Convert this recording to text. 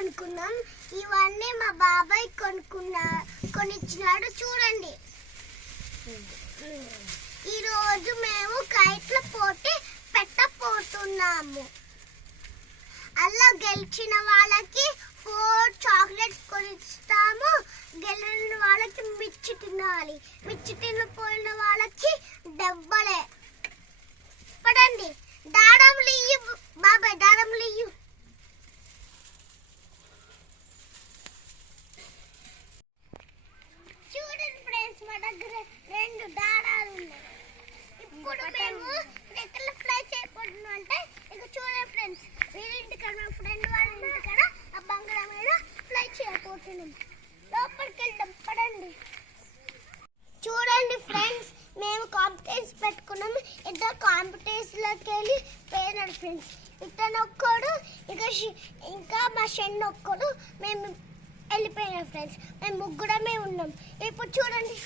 కొనుక్కున్నాం. ఇవన్నీ మా బాబాయ్ కొనిచ్చినాడు. చూడండి, ఈరోజు మేము కైట్ల పోటీ పెట్టబోతున్నాము. అలా గెలిచిన వాళ్ళకి 4 చాక్లెట్స్ కొనిస్తాము. గెలిచిన వాళ్ళకి మిర్చి తినాలి. మిర్చి తినపోయిన వాళ్ళకి డబ్బలే. పడండి, దాడములు ఇయ్యు బాబాయ్, దాడములు ఇయ్యు. చూడండి ఫ్రెండ్స్, మా దగ్గర 2 దాడాలు ఉన్నాయి. ఇప్పుడు మేము ఎక్కడ ఫ్లై చేయబోతున్నాం అంటే, ఇక చూడండి ఫ్రెండ్స్, వీరింటికాడ మా ఫ్రెండ్ వాళ్ళ ఇంటికాడ ఆ బంగాళా మీద ఫ్లై చేయబోతున్నాం. లోపలికి వెళ్దాం, పడండి. చూడండి ఫ్రెండ్స్, మేము కాంపిటీషన్ పెట్టుకున్నాము. ఇద్దరు కాంపిటీషన్లోకి వెళ్ళి పోయినాడు ఫ్రెండ్స్. ఇతను ఒక్కడు, ఇంకా మా షెన్ ఒక్కడు. మేము వెళ్ళిపోయినాం ఫ్రెండ్స్. మేము ముగ్గురమే ఉన్నాం. ఇప్పుడు చూడండి,